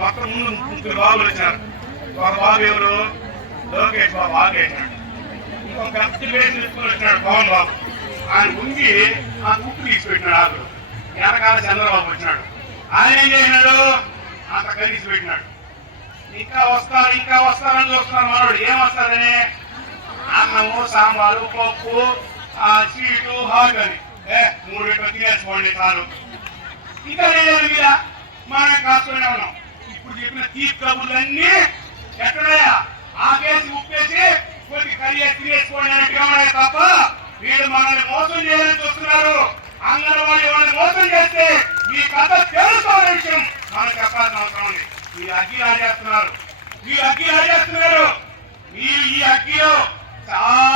మొత్తం ముందు ముగ్గురు బాబులు వచ్చారు. ఒక బాబు ఎవరు? లోకేష్ బాబు ఆగేసినాడు ఇంకొక పెద్ద వేసి తీసుకుని వచ్చినాడు పవన్ బాబు. ఆయన ఉంగి ఆ కుక్కు తీసిపెట్టినాడు ఆకులు. వెనకాల చంద్రబాబు వచ్చినాడు. ఆయన ఏం చేసినాడు? అంత కలిసి పెట్టినాడు ఇంకా వస్తారు ఇంకా వస్తారని చూస్తున్నారు మనోడు. ఏం వస్తారని అన్నము సాంబారు పప్పు ఆ స్వీటు హాట్ అని ఏ మూడు పెట్టి తినేసుకోండి చాలు. ఇంకా లేదు మీద? మనం కాసుకునే ఉన్నాం. ఇప్పుడు చెప్పిన తీపి కబుర్లన్నీ ఎక్కడయా ఆకేసి ఉప్పేసి కొద్ది కరిగే తినేసుకోండి అన్నట్టుగా తప్ప వీళ్ళు మనల్ని మోసం చేయాలని చూస్తున్నారు. అంగన్వాడీ వాళ్ళని మోసం చేస్తే మీ కథ తెలుసుకోవాలనే విషయం మనం చెప్పాల్సిన అవసరం ఉంది. మీరు అగ్గి ఆడేస్తున్నారు మీరు అగ్గి ఆడేస్తున్నారు మీరు ఈ అగ్గిలో చాలా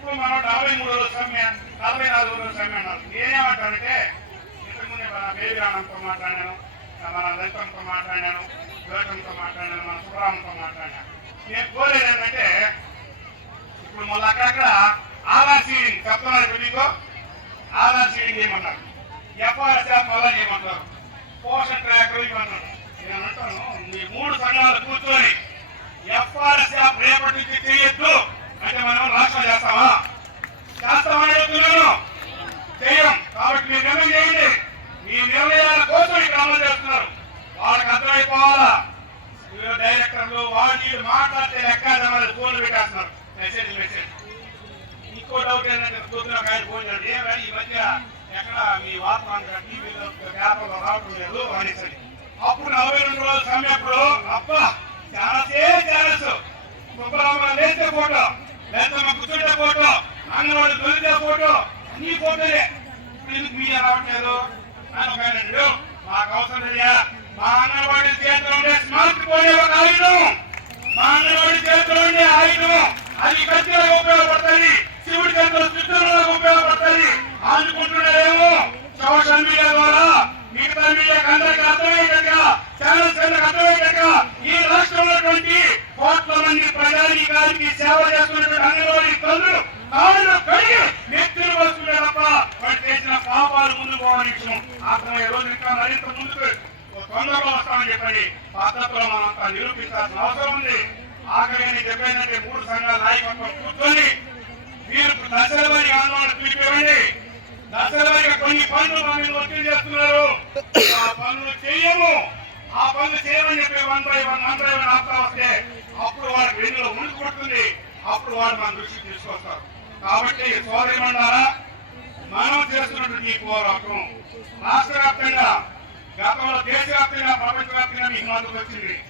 ఇప్పుడు మనం డెబ్బై మూడు రోజులు సమ్మె నలభై నాలుగు రోజులు సమ్మె అన్నారు. నేనేమంటానంటే ఇంతకుముందే మన బేబీరాణంతో మాట్లాడాను మన లలితంతో మాట్లాడాను గౌతంతో మాట్లాడాను మన సుబ్రామంతో మాట్లాడాను. నేను కోరేది ఏంటంటే ఇప్పుడు మళ్ళీ అక్కడక్కడ ఆధార్ సీడింగ్ చెప్తున్నారు మీకు. ఆధార్ సీడింగ్ ఏమన్నారు ఎఫ్ఆర్ఎస్ఎఫ్ యాప్ వల్ల ఏమంటారు పోషన్ ట్రాకర్ ఇవ్వమంటారు నేను అంటాను ఈ మూడు సంఘాలు కూర్చొని ఎఫ్ఆర్ఎస్ యాప్ రేపటి నుంచి చేయొద్దు అంటే మనం రాష్ట్రం చేస్తామా చేస్తామని చెప్తున్నాను చేయం కాబట్టి మీరు నిర్ణయం చేయండి మీ నిర్ణయాల కోసం ఇక్కడ అమలు చేస్తున్నారు వాళ్ళకి అర్థమైపోవాలా వీళ్ళు మీరు మాట్లాడితే లెక్క ఫోన్లు పెట్టేస్తున్నారు. మెసేజ్ మెసేజ్ ఇంకో డౌట్ ఏంటంటే పొద్దున ఒక ఆయన ఫోన్ చేయండి ఏమని ఈ మధ్య ఎక్కడ మీ వార్త టీవీలో పేపర్లో రావడం లేదు? అనేసరి అప్పుడు నలభై రెండు రోజులు సమయప్పుడు అబ్బా చాలాసే సేపు ఛానల్స్. సుబ్బరామ లేచే ఫోటో లేకపోతే మా కూర్చుంటే ఫోటో అంగన్వాడి దొరికే ఫోటో అన్ని ఫోటోలే. ఎందుకు మీ రావట్లేదు? అని ఒక ఆయన మాకు అవసరం లేదా మా అంగన్వాడి చేతిలో ఉండే స్మార్ట్ ఫోన్ ఒక ఆయుధం మానవుడి అంగన్వాడి చేతిలో ఉండే ఆయుధం. అది కత్తిగా ఉపయోగపడుతుంది. శివుడి చేతిలో చుట్టూలకు ఉపయోగపడుతుంది. అనుకుంటున్నారేమో సోషల్ మీడియా ద్వారా మిగతా మీడియాకి అందరికి అర్థమయ్యేటట్టుగా ఛానల్స్ అందరికి అర్థమయ్యేటట్టుగా ఈ రాష్ట్రంలోటువంటి కోట్ల మంది ప్రజానీకానికి సేవ చేస్తున్నటువంటి అంగన్వాడీ తల్లులు కాళ్ళు కడిగి నెత్తులు వస్తుండే తప్ప వాళ్ళు చేసిన పాపాలు ముందు పోవడం విషయం అర్థమయ్యే రోజు ఇంకా మరింత ముందుకు తొందరగా వస్తామని చెప్పండి పద్ధతిలో మనం నిరూపించాల్సిన అవసరం ఉంది. ఆఖరి నేను చెప్పేందంటే మూడు సంఘాల నాయకత్వం కూర్చొని మీరు దశల వారి ఆందోళన పిలిపివ్వండి. దశల వారిగా కొన్ని పనులు మమ్మల్ని ఒత్తిడి చేస్తున్నారు. ఆ పనులు చేయము. ఆ పనులు చేయమని చెప్పి one by one one by one ఆపుతా వస్తే అప్పుడు వాడు వెన్నులో ముందు కొడుతుంది. అప్పుడు వాడు మన దృష్టికి తీసుకొస్తారు. కాబట్టి సోదరి మండారా మనం చేస్తున్నటువంటి ఈ పోరాటం రాష్ట్ర వ్యాప్తంగా గతంలో దేశవ్యాప్తంగా ప్రపంచవ్యాప్తంగా మీకు మద్దతు వచ్చింది.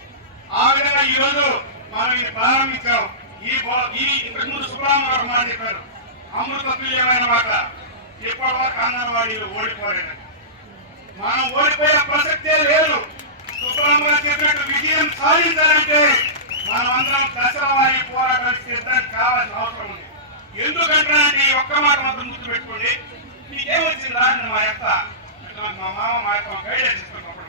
ఆ విధంగా ఈ రోజు మనం ఇది ప్రారంభించాం. ఈ బో- ఈ ఇంతకుముందు సుబ్రహ్మణ్యం మాట చెప్పారు. అమృత తుల్యమైన మాట. ఇప్పటివరకు వరకు అంగన్వాడీలు ఓడిపోలేదు. మనం ఓడిపోయే ప్రసక్తే లేదు. సుబ్రహ్మణ్యం చెప్పినట్టు విజయం సాధించాలంటే మనం అందరం దశల వారి పోరాటానికి సిద్ధం కావాల్సిన అవసరం ఉంది. ఎందుకంటే ఈ ఒక్క మాట మాత్రం గుర్తుపెట్టుకోండి. పెట్టుకోండి మీకేమొచ్చిందా మా యొక్క అంటే మా మామ మా యొక్క గైడెన్స్ ఇస్తున్నప్పుడు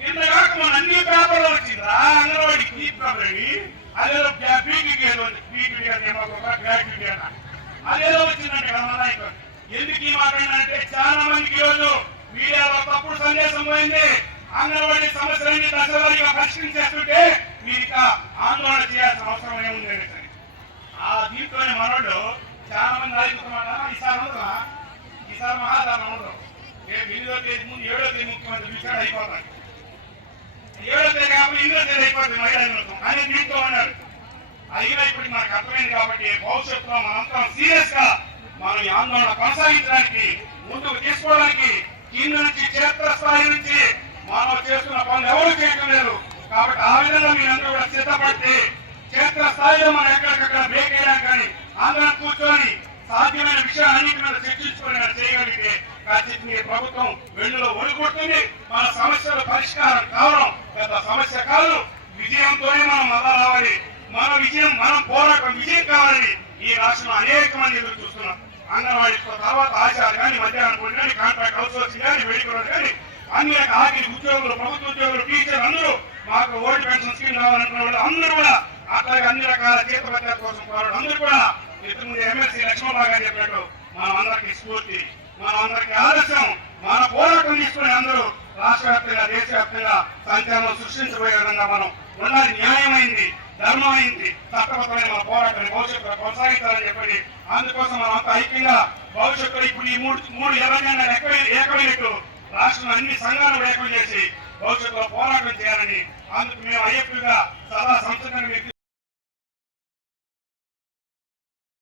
నిన్న మన అన్ని పేపర్లు వచ్చిందా అంగన్వాడి ఈ అదేదో పీటీకి పీటీడీ అంటే గ్రాట్యుటీ అన్న అదేదో వచ్చిందంటే కదా మన ఎందుకు ఈ మాట అంటే చాలా మందికి ఈరోజు మీడియాలో తప్పుడు సందేశం పోయింది అంగన్వాడీ సమస్యలన్నీ దశవారీగా పరిష్కరించేస్తుంటే మీరు ఇక ఆందోళన చేయాల్సిన అవసరం ఏముంది ఆ దీంట్లోనే మనోడు చాలా మంది నాయకులు ఈసారి ఉండదా ఈసారి మహాదానం ఉండదు రేపు ఎనిమిదో తేదీ ముందు ఏడో తేదీ ముఖ్యమంత్రి విషయాలు ఏడో తేదీ కాబట్టి ఎనిమిదో తేదీ అయిపోతుంది మహిళా ఇప్పుడు మనకు అర్థమైంది కాబట్టి భవిష్యత్తులో మనందరం సీరియస్గా మనం ఈ ఆందోళన కొనసాగించడానికి ముందుకు తీసుకోవడానికి కింద నుంచి క్షేత్రస్థాయి నుంచి మనం చేస్తున్న పనులు ఎవరు చేయటం కాబట్టి ఆ విధంగా మీరందరూ కూడా సిద్ధపడితే క్షేత్రస్థాయిలో మనం ఎక్కడికక్కడ బ్రేక్ వేయడానికి కానీ అందరం కూర్చొని సాధ్యమైన విషయాలన్నిటి మీద చర్చించుకొని మనం చేయగలిగితే ఖచ్చితంగా ఈ ప్రభుత్వం వెన్నులో ఒడిగొడుతుంది మన సమస్యల పరిష్కారం కావడం పెద్ద సమస్య కాదు విజయంతోనే మనం మళ్ళా రావాలి మన విజయం మనం పోరాటం విజయం కావాలని ఈ రాష్ట్రంలో అనేక మంది ఎదురు చూస్తున్నారు అంగన్వాడీ తర్వాత ఆచార్య కానీ మధ్యాహ్నం కూడా కానీ కాంట్రాక్ట్ అవుట్సోర్సింగ్ కానీ మెడికల్ కానీ అన్ని ఆఖరి ఉద్యోగులు ప్రభుత్వ ఉద్యోగులు టీచర్లు అందరూ మాకు ఓల్డ్ పెన్షన్ స్కీమ్ కావాలనుకున్న వాళ్ళు అందరూ కూడా అట్లాగే అన్ని రకాల జీతభత్యాల కోసం పోరాడు అందరూ కూడా ఇంతకుముందు ఎమ్మెల్సీ లక్ష్మణరావు గారు చెప్పినట్టు మనం అందరికి స్ఫూర్తి మనం అందరికి ఆదర్శం మన పోరాటం తీసుకుని అందరూ రాష్ట్ర వ్యాప్తంగా దేశవ్యాప్తంగా సంచలనం సృష్టించబోయే విధంగా మనం ఉండాలి. న్యాయమైంది. ధర్మమైంది. చట్టబద్ధమైన మన పోరాటాన్ని భవిష్యత్తులో కొనసాగించాలని చెప్పి అందుకోసం మనం అంతా ఐక్యంగా భవిష్యత్తులో ఇప్పుడు ఈ మూడు మూడు ఎర్రజెండా ఏకమైనట్టు రాష్ట్రం అన్ని సంఘాలు ఏకం చేసి భవిష్యత్తులో పోరాటం చేయాలని అందుకు మేము అయ్యప్పగా సదా సంస్థను